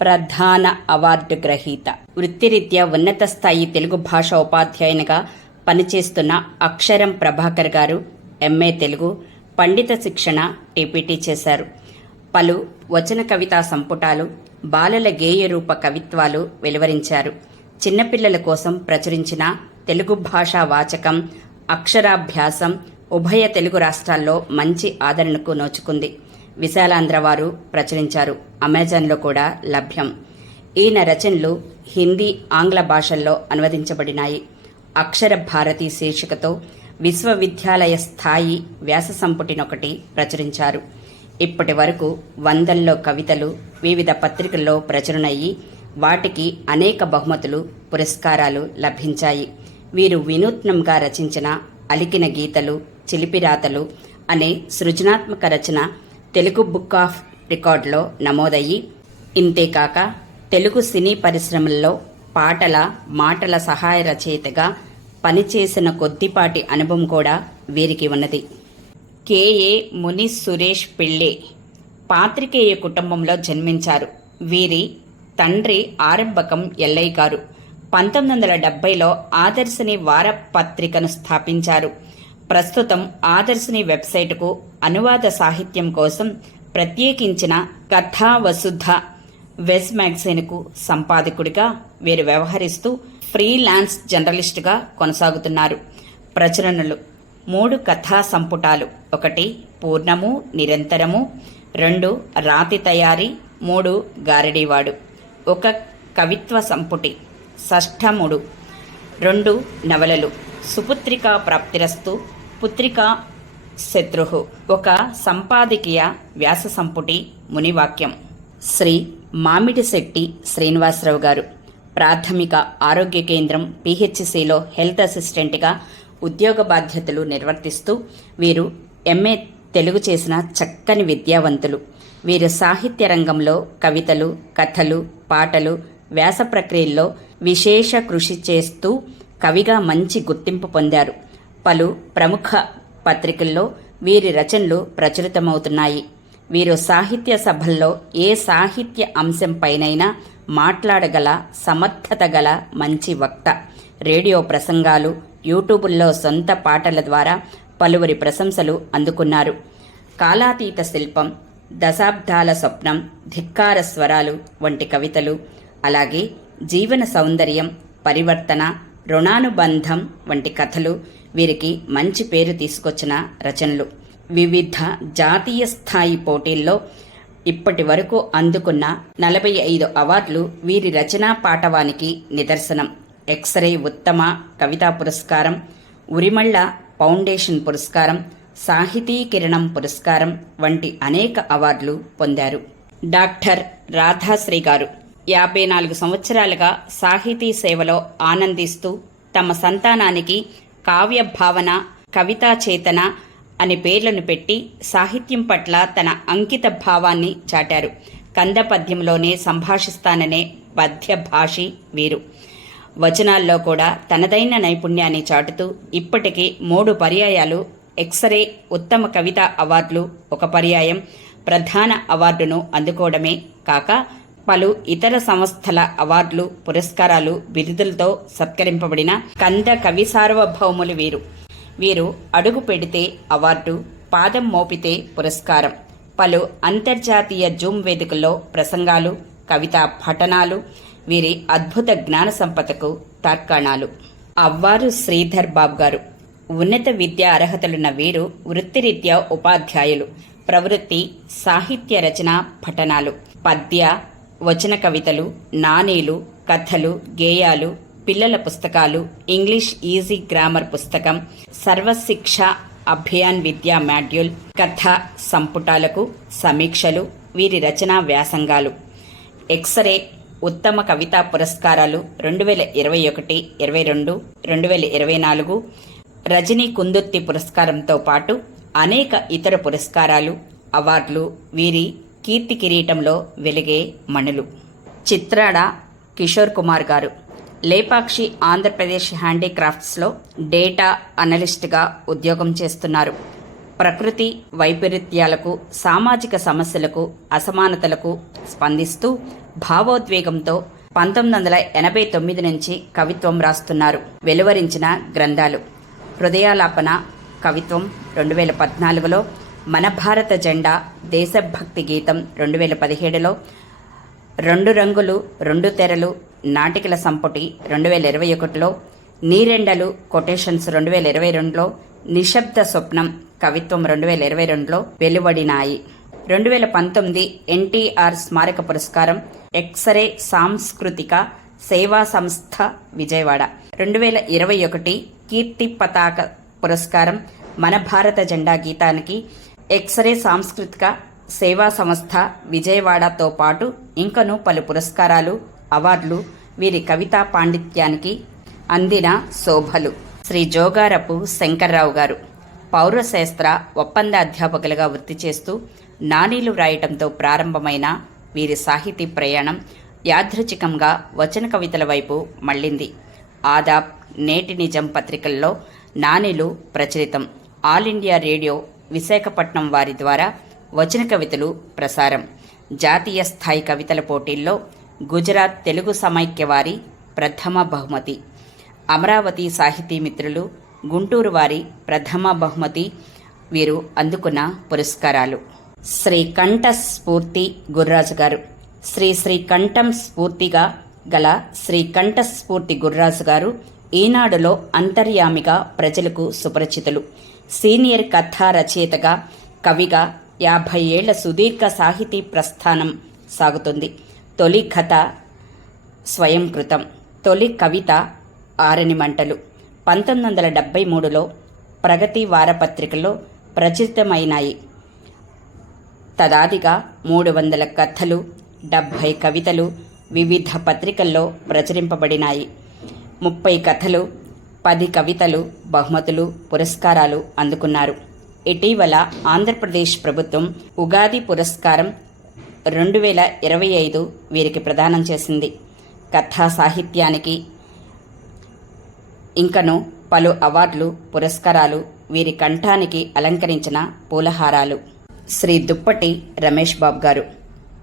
ప్రధాన అవార్డు గ్రహీత, వృత్తిరీత్యా ఉన్నత స్థాయి తెలుగు భాష ఉపాధ్యాయునిగా పనిచేస్తున్న అక్షరం ప్రభాకర్ గారు ఎంఏ తెలుగు, పండిత శిక్షణ టీపీటీ చేశారు. పలు వచన కవితా సంపుటాలు, బాలల గేయ రూప కవిత్వాలు వెలువరించారు. చిన్నపిల్లల కోసం ప్రచురించిన తెలుగు భాషా వాచకం అక్షరాభ్యాసం ఉభయ తెలుగు రాష్ట్రాల్లో మంచి ఆదరణకు నోచుకుంది. విశాలాంధ్ర వారు ప్రచురించారు. అమెజాన్లో కూడా లభ్యం. ఈయన రచనలు హిందీ, ఆంగ్ల భాషల్లో అనువదించబడినాయి. అక్షర భారతి శీర్షికతో విశ్వవిద్యాలయ స్థాయి వ్యాస సంపుటినొకటి ప్రచురించారు. ఇప్పటి వరకు వందల్లో కవితలు వివిధ పత్రికల్లో ప్రచురణయ్యి వాటికి అనేక బహుమతులు, పురస్కారాలు లభించాయి. వీరు వినూత్నంగా రచించిన అలికిన గీతలు, చిలిపిరాతలు అనే సృజనాత్మక రచన తెలుగు బుక్ ఆఫ్ రికార్డులో నమోదయ్యి, ఇంతేకాక తెలుగు సినీ పరిశ్రమల్లో పాటల, మాటల సహాయ రచయితగా పనిచేసిన కొద్దిపాటి అనుభవం కూడా వీరికి ఉన్నది. కెఏ ముని సురేష్ పిళ్ళే పాత్రికేయ కుటుంబంలో జన్మించారు. వీరి తండ్రి ఆరంభకం ఎల్లయ్య గారు 1970లో ఆదర్శిని వారపత్రికను స్థాపించారు. ప్రస్తుతం ఆదర్శిని వెబ్సైటుకు అనువాద సాహిత్యం కోసం ప్రత్యేకించిన కథా వసుధ వెజ్ మ్యాగజైన్కు సంపాదకుడిగా వీరు వ్యవహరిస్తూ ఫ్రీలాన్స్ జర్నలిస్టుగా కొనసాగుతున్నారు. ప్రచురణలు: 3 కథా సంపుటాలు, 1 పూర్ణము నిరంతరము, 2 రాతి తయారీ, 3 గారడీవాడు, 1 కవిత్వ సంపుటి షష్ఠముడు, 2 నవలలు సుపుత్రికా ప్రాప్తిరస్తు, పుత్రికా శత్రుహు, 1 సంపాదకీయ వ్యాస సంపుటి మునివాక్యం. శ్రీ మామిడిశెట్టి శ్రీనివాసరావు గారు ప్రాథమిక ఆరోగ్య కేంద్రం పిహెచ్సిలో హెల్త్ అసిస్టెంట్గా ఉద్యోగ బాధ్యతలు నిర్వర్తిస్తూ వీరు ఎంఏ తెలుగు చేసిన చక్కని విద్యావంతులు. వీరు సాహిత్య రంగంలో కవితలు, కథలు, పాటలు, వ్యాస ప్రక్రియల్లో విశేష కృషి చేస్తూ కవిగా మంచి గుర్తింపు పొందారు. పలు ప్రముఖ పత్రికల్లో వీరి రచనలు ప్రచురితమవుతున్నాయి. వీరు సాహిత్య సభల్లో ఏ సాహిత్య అంశంపైనైనా మాట్లాడగల సమర్థత గల మంచి వక్త. రేడియో ప్రసంగాలు, యూట్యూబుల్లో సొంత పాటల ద్వారా పలువురి ప్రశంసలు అందుకున్నారు. కాలాతీత శిల్పం, దశాబ్దాల స్వప్నం, ధిక్కార స్వరాలు వంటి కవితలు, అలాగే జీవన సౌందర్యం, పరివర్తన, రుణానుబంధం వంటి కథలు వీరికి మంచి పేరు తీసుకొచ్చిన రచనలు. వివిధ జాతీయ స్థాయి పోటీల్లో ఇప్పటి వరకు అందుకున్న 45 అవార్డులు వీరి రచనా పాటవానికి నిదర్శనం. ఎక్స్రే ఉత్తమ కవితా పురస్కారం, ఉరిమళ్ళ ఫౌండేషన్ పురస్కారం, సాహితీ కిరణం పురస్కారం వంటి అనేక అవార్డులు పొందారు. డాక్టర్ రాధాశ్రీ గారు 54 సంవత్సరాలుగా సాహితీ సేవలో ఆనందిస్తూ తమ సంతానానికి కావ్య భావన, కవితా చేతన అనే పేర్లను పెట్టి సాహిత్యం పట్ల తన అంకిత భావాన్ని చాటారు. కంద పద్యంలోనే సంభాషిస్తాననే పద్య భాషి వీరు. వచనాల్లో కూడా తనదైన నైపుణ్యాన్ని చాటుతూ ఇప్పటికీ 3 పర్యాయాలు ఎక్స్రే ఉత్తమ కవితా అవార్డులు, 1 పర్యాయం ప్రధాన అవార్డును అందుకోవడమే కాక పలు ఇతర సంస్థల అవార్డులు, పురస్కారాలు, బిరుదులతో సత్కరింపబడిన కంద కవి సార్వభౌములు వీరు. వీరు అడుగు పెడితే అవార్డు, పాదం మోపితే పురస్కారం. పలు అంతర్జాతీయ జూమ్ వేదికల్లో ప్రసంగాలు, కవితా పఠనాలు వీరి అద్భుత జ్ఞాన సంపదకు తార్కాణాలు. అవ్వారు శ్రీధర్ బాబు గారు ఉన్నత విద్యా అర్హతలున్న వీరు వృత్తిరీత్యా ఉపాధ్యాయులు. ప్రవృత్తి సాహిత్య రచన, పఠనాలు, పద్య వచన కవితలు, నాణేలు, కథలు, గేయాలు, పిల్లల పుస్తకాలు, ఇంగ్లీష్ ఈజీ గ్రామర్ పుస్తకం, సర్వశిక్ష అభియాన్ విద్యా మాడ్యూల్, కథ సంపుటాలకు సమీక్షలు వీరి రచనా వ్యాసంగాలు. ఎక్స్రే ఉత్తమ కవితా పురస్కారాలు 2021, 22, 2024 రజనీ కుందుర్తి పురస్కారంతో పాటు అనేక ఇతర పురస్కారాలు, అవార్డులు వీరి కీర్తి కిరీటంలో వెలిగే మణులు. చిత్రాడ కిషోర్ కుమార్ గారు లేపాక్షి ఆంధ్రప్రదేశ్ హ్యాండీక్రాఫ్ట్స్లో డేటా అనలిస్ట్గా ఉద్యోగం చేస్తున్నారు. ప్రకృతి వైపరీత్యాలకు, సామాజిక సమస్యలకు, అసమానతలకు స్పందిస్తూ భావోద్వేగంతో 1989 నుంచి కవిత్వం రాస్తున్నారు. వెలువరించిన గ్రంథాలు: హృదయాలాపన కవిత్వం 2014లో, మన భారత జెండా దేశభక్తి గీతం 2017లో, రెండు రంగులు రెండు తెరలు నాటికల సంపుటి 2021లో, నీరెండలు కొటేషన్స్ 2022లో, నిశ్శబ్ద స్వప్నం కవిత్వం 2022లో వెలువడినాయి. 2019 ఎన్టీఆర్ స్మారక పురస్కారం ఎక్సరే సాంస్కృతిక సేవా సంస్థ విజయవాడ, 2021 కీర్తి పతాక పురస్కారం మన భారత జెండా గీతానికి ఎక్సరే సాంస్కృతిక సేవా సంస్థ విజయవాడతో పాటు ఇంకను పలు పురస్కారాలు, అవార్డులు వీరి కవితా పాండిత్యానికి అందిన శోభలు. శ్రీ జోగారపు శంకర్రావు గారు పౌరశాస్త్ర ఒప్పంద అధ్యాపకులుగా వృత్తి చేస్తూ నాణీలు వ్రాయటంతో ప్రారంభమైన వీరి సాహితీ ప్రయాణం యాదృచ్ఛికంగా వచన కవితల వైపు మళ్ళింది. ఆదాబ్, నేటి నిజం పత్రికల్లో నాణీలు ప్రచురితం. ఆల్ ఇండియా రేడియో విశాఖపట్నం వారి ద్వారా వచన కవితలు ప్రసారం. జాతీయ స్థాయి కవితల పోటీల్లో గుజరాత్ తెలుగు సమైక్య వారి ప్రథమ బహుమతి, అమరావతి సాహితీ మిత్రులు గుంటూరు వారి ప్రథమ బహుమతి వీరు అందుకున్న పురస్కారాలు. శ్రీ కంఠస్ఫూర్తి గుర్రాజు గారు. శ్రీ కంఠం స్ఫూర్తిగా గల శ్రీ కంఠస్ఫూర్తి గుర్రాజు గారు ఈనాడులో అంతర్యామిగా ప్రజలకు సుపరిచితులు. సీనియర్ కథా రచయితగా, కవిగా 50 ఏళ్ల సుదీర్ఘ సాహితీ ప్రస్థానం సాగుతుంది. తొలి కథ స్వయం కృతం, తొలి కవిత ఆరని మంటలు 1973లో ప్రగతి వారపత్రికలో ప్రచురితమైనాయి. తదాదిగా 300 కథలు, 70 కవితలు వివిధ పత్రికల్లో ప్రచురింపబడినాయి. 30 కథలు, 10 కవితలు బహుమతులు, పురస్కారాలు అందుకున్నారు. ఇటీవల ఆంధ్రప్రదేశ్ ప్రభుత్వం ఉగాది పురస్కారం 2025 వీరికి ప్రదానం చేసింది. కథా సాహిత్యానికి ఇంకను పలు అవార్డులు, పురస్కారాలు వీరి కంఠానికి అలంకరించిన పూలహారాలు. శ్రీ దుప్పటి రమేష్ బాబు గారు.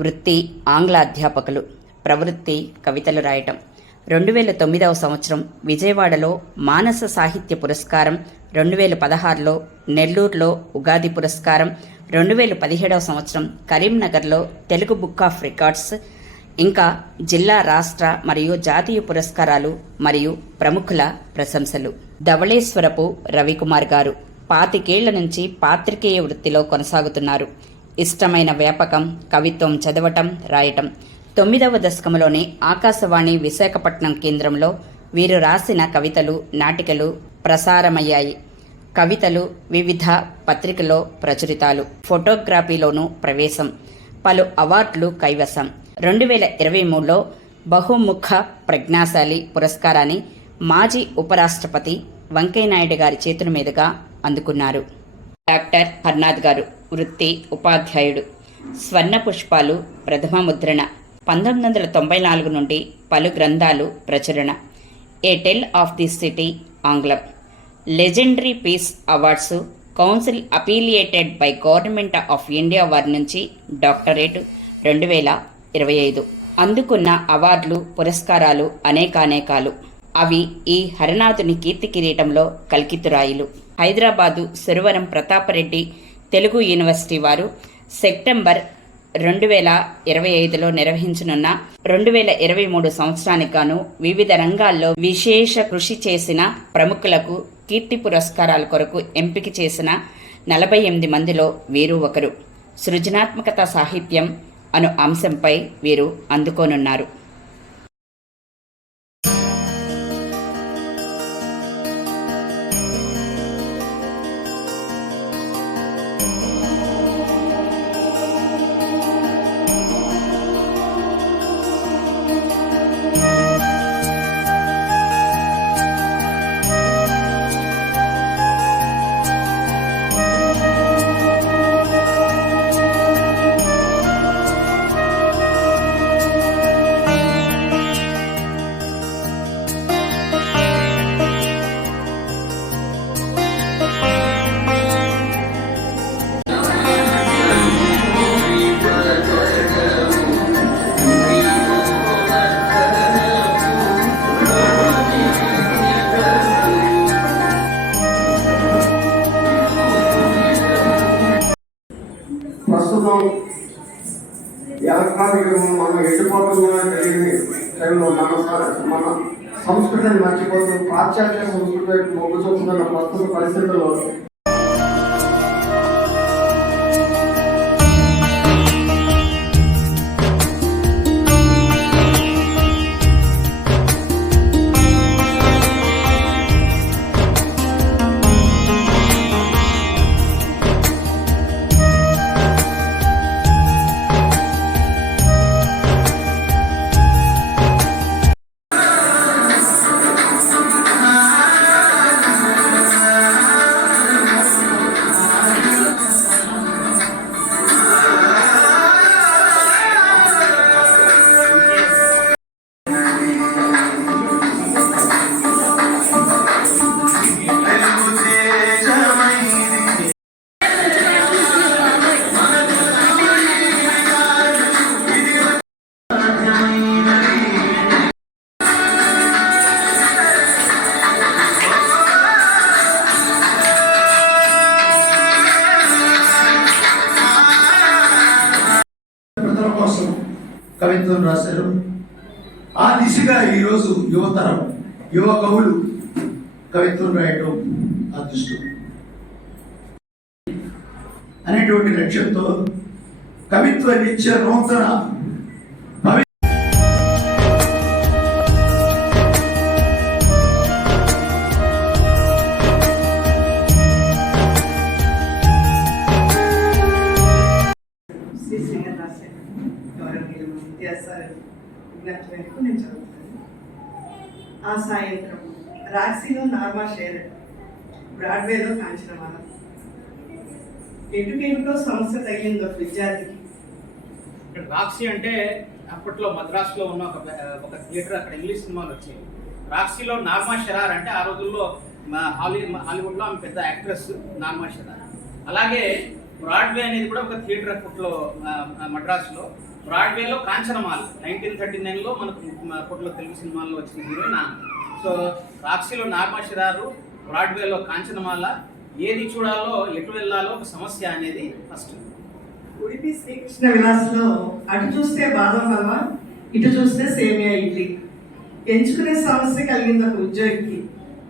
వృత్తి ఆంగ్ల అధ్యాపకులు, ప్రవృత్తి కవితలు రాయటం. 2009వ సంవత్సరం విజయవాడలో మానస సాహిత్య పురస్కారం, 2016లో నెల్లూరులో ఉగాది పురస్కారం, 2017వ సంవత్సరం కరీంనగర్లో తెలుగు బుక్ ఆఫ్ రికార్డ్స్, ఇంకా జిల్లా, రాష్ట్ర మరియు జాతీయ పురస్కారాలు మరియు ప్రముఖుల ప్రశంసలు. ధవళేశ్వరపు రవికుమార్ గారు 25 ఏళ్ల నుంచి పాత్రికేయ వృత్తిలో కొనసాగుతున్నారు. ఇష్టమైన వ్యాపకం కవిత్వం చదవటం, రాయటం. 9వ దశకంలోని ఆకాశవాణి విశాఖపట్నం కేంద్రంలో వీరు రాసిన కవితలు, నాటికలు ప్రసారమయ్యాయి. కవితలు వివిధ పత్రికల్లో ప్రచురితాలు. ఫోటోగ్రఫీలోనూ ప్రవేశం. పలు అవార్డులు కైవసం. 2023లో బహుముఖ ప్రజ్ఞాశాలి పురస్కారాన్ని మాజీ ఉపరాష్ట్రపతి వెంకయ్యనాయుడు గారి చేతుల మీదుగా అందుకున్నారు. డాక్టర్ హర్నాథ్ గారు. వృత్తి ఉపాధ్యాయుడు. స్వర్ణ పుష్పాలు ప్రథమ ముద్రణ. 1994 నుండి పలు గ్రంథాలు ప్రచురణ. A tale of the city ఆంగ్లం. Legendary peace awards council affiliated by government of India వారి నుంచి డాక్టరేట్ 2025. అందుకున్న అవార్డులు, పురస్కారాలు అనేకానేకాలు. అవి ఈ హరనాథుని కీర్తి కిరీటంలో కల్కితురాయిలు. హైదరాబాదు సురవరం ప్రతాపరెడ్డి తెలుగు యూనివర్సిటీ వారు సెప్టెంబర్ 2025లో నిర్వహించనున్న 2023 సంవత్సరానికి గాను వివిధ రంగాల్లో విశేష కృషి చేసిన ప్రముఖులకు కీర్తి పురస్కారాల కొరకు ఎంపిక చేసిన 48 మందిలో వీరు ఒకరు. సృజనాత్మకత సాహిత్యం అను అంశంపై వీరు అందుకోనున్నారు. మనం ఎండిపోతున్నా తెలియని టైంలో మన సంస్కృతిని మర్చిపోతూ పాశ్చాత్య సంస్కృతి మొగ్గు చూపుతున్న ప్రస్తుత పరిస్థితుల్లో కోసం కవిత్వం రాశారు. ఆ దిశగా ఈరోజు యువతరం యువ కవులు కవిత్వం రాయటం అదృష్టం అనేటువంటి లక్ష్యంతో కవిత్వ నిత్య నూతన నేను చదువుతాను. ఆ సాయంత్రం రాక్సీలో నార్మా షేర్, బ్రాడ్వేలో కాంచనమాల. ఎటుకెంటో సమస్య తగిలింది ఒక విద్యార్థికి. ఇక్కడ రాక్సీ అంటే అప్పట్లో మద్రాసులో ఉన్న ఒక థియేటర్, అక్కడ ఇంగ్లీష్ సినిమాలు వచ్చాయి. రాక్సీలో నార్మా షెరార్ అంటే ఆ రోజుల్లో హాలీవుడ్లో ఆమె పెద్ద యాక్ట్రెస్ నార్మా షెరార్. అలాగే బ్రాడ్వే అనేది కూడా ఒక థియేటర్ అప్పట్లో మద్రాసులో. బ్రాడ్వేలో కాంచనమాల 1939లో మనకు అప్పట్లో తెలుగు సినిమాల్లో వచ్చిన హీరోయిన్ ఆమె. So రాక్సీలో Norma షెరారు, బ్రాడ్వేలో Kanchanamala. ఏది చూడాలో ఎటు వెళ్ళాలో ఒక సమస్య అనేది ఫస్ట్. ఉడిపి శ్రీకృష్ణ విలాస్లో అటు చూస్తే బాదం హల్వా, ఇటు చూస్తే సేమియా ఇడ్లీ. ఎంచుకునే సమస్య కలిగింది ఒక ఉద్యోగికి.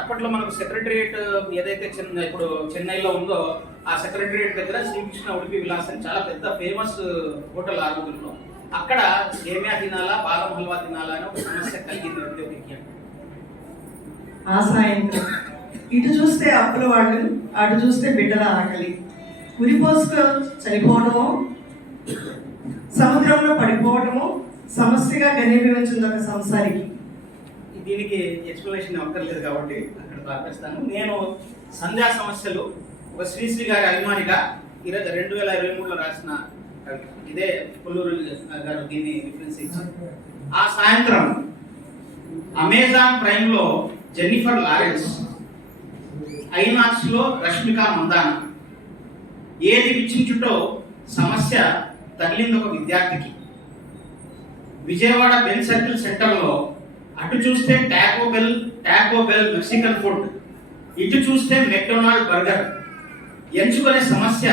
అప్పట్లో మనకు సెక్రటరియట్ ఏదైతే ఇప్పుడు చెన్నైలో ఉందో ఆ సెక్రటరియట్ దగ్గర శ్రీకృష్ణ ఉడిపి విలాస్ అని చాలా పెద్ద ఫేమస్ హోటల్ ఆ రోజుల్లో. అక్కడ సేమియా తినాలా, బాదం హల్వా తినాలా అని ఒక సమస్య కలిగింది ఉద్యోగికి. ఆ సాయంత్రం ఇటు చూస్తే అప్పుల వాళ్ళు, అటు చూస్తే బిడ్డల ఆకలి. ఉరిపోసుకు చనిపోవడమో సముద్రంలో పడిపోవడమో సమస్యగా గణనీయమించింది ఒక సంసారికి. దీనికి ఎక్స్ప్లెనేషన్ అక్కర్లేదు కాబట్టి అక్కడ ప్రార్థిస్తాను. నేను సంధ్యా సమస్యలు ఒక శ్రీశ్రీ గారి అభిమానిగా 2023లో రాసిన కవిత. ఇదే కొల్లూరు గారు దీన్ని రిఫరెన్స్ ఇచ్చారు. ఆ సాయంత్రం అమెజాన్ ప్రైమ్ లో జెన్నిఫర్ లారెన్స్, ఐనాక్స్ లో రష్మిక మందాన. ఏది విచ్చించుటో సమస్య తగిలింది ఒక విద్యార్థికి. విజయవాడ బెన్ సర్కిల్ సెంటర్ లో అటు చూస్తే టాకో బెల్ మెక్సికన్ ఫుడ్, ఇటు చూస్తే మెక్డొనాల్డ్ బర్గర్. ఎంచుకునే సమస్య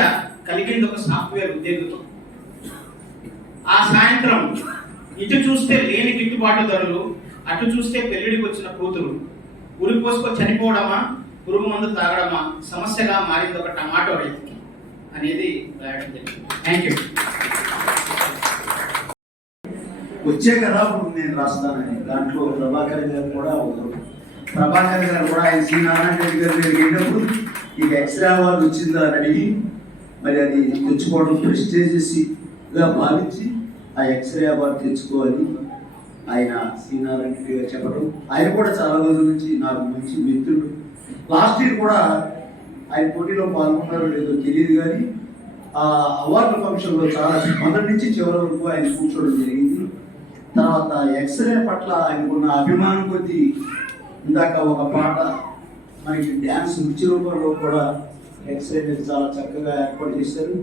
కలిగింది ఒక సాఫ్ట్వేర్ ఉద్యోగితో. ఆ సాయంత్రం ఇటు చూస్తే లేని గిట్టుబాటు ధరలు, అటు చూస్తే పెళ్లిడికి వచ్చిన కూతురు. ఉరిపోసుకో చనిపోవడమా, పురుగు మందు తాగడమా సమస్యగా మారింది ఒక టమాటో రైతుకి అనేది రాయడం జరిగింది. Thank you. వచ్చే కదా నేను రాస్తానని దాంట్లో ప్రభాకర్ గారు కూడా ఆయన శ్రీ నారాయణ రెడ్డి గారు వెళ్ళినప్పుడు ఈ ఎక్స్రే అవార్డు వచ్చిందా అని అడిగి మరి అది తెచ్చుకోవడం ప్రెస్టేజియస్గా భావించి ఆ ఎక్స్రే అవార్డు తెచ్చుకోవాలి ఆయన శ్రీ నారాయణ రెడ్డి గారు చెప్పడం. ఆయన కూడా చాలా రోజుల నుంచి నాకు మంచి మిత్రుడు. లాస్ట్ ఇయర్ కూడా ఆయన పోటీలో పాల్గొన్నారో లేదో తెలియదు, కానీ ఆ అవార్డు ఫంక్షన్లో చాలా మొదటి నుంచి చివరి వరకు ఆయన కూర్చోవడం జరిగింది. తర్వాత ఎక్స్రే పట్ల ఆయనకున్న అభిమానం కొద్దీ ఇందాక ఒక పాట మనకి డ్యాన్స్ నృత్య రూపంలో కూడా ఎక్స్రే మీద చాలా చక్కగా ఏర్పాటు చేశారు.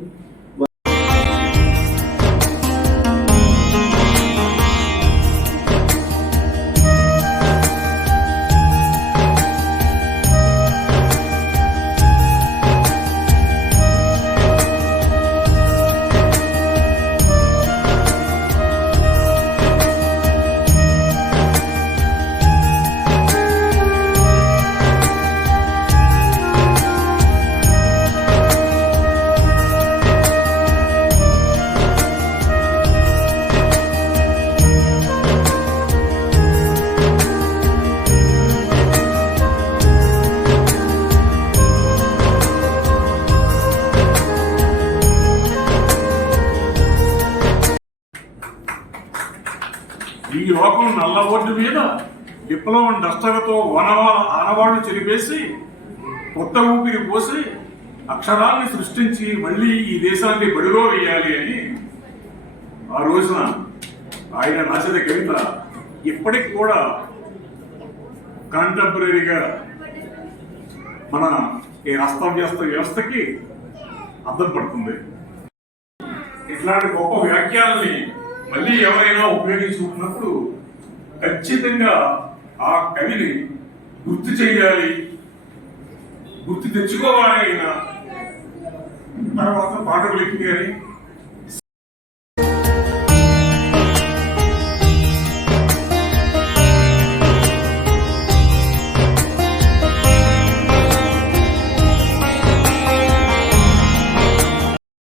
ఈ లోకం నల్ల బోర్డు మీద విప్లవం డస్టర్లతో ఆనవాళ్లు చెరిపేసి కొత్త ఊపిరి పోసి అక్షరాల్ని సృష్టించి మళ్ళీ ఈ దేశాన్ని బడిలో వేయాలి అని ఆ రోజున ఆయన రాసిన కవిత ఇప్పటికి కూడా కాంటెంపరీగా మన ఈ అస్తవ్యస్త వ్యవస్థకి అర్థం పడుతుంది. ఇట్లాంటి గొప్ప వ్యాఖ్యల్ని మళ్ళీ ఎవరైనా ఉపయోగించుకున్నప్పుడు ఖచ్చితంగా ఆ కవిని గుర్తు చేయాలి, గుర్తు తెచ్చుకోవాలి. ఆయన తర్వాత పాఠకులకి కానీ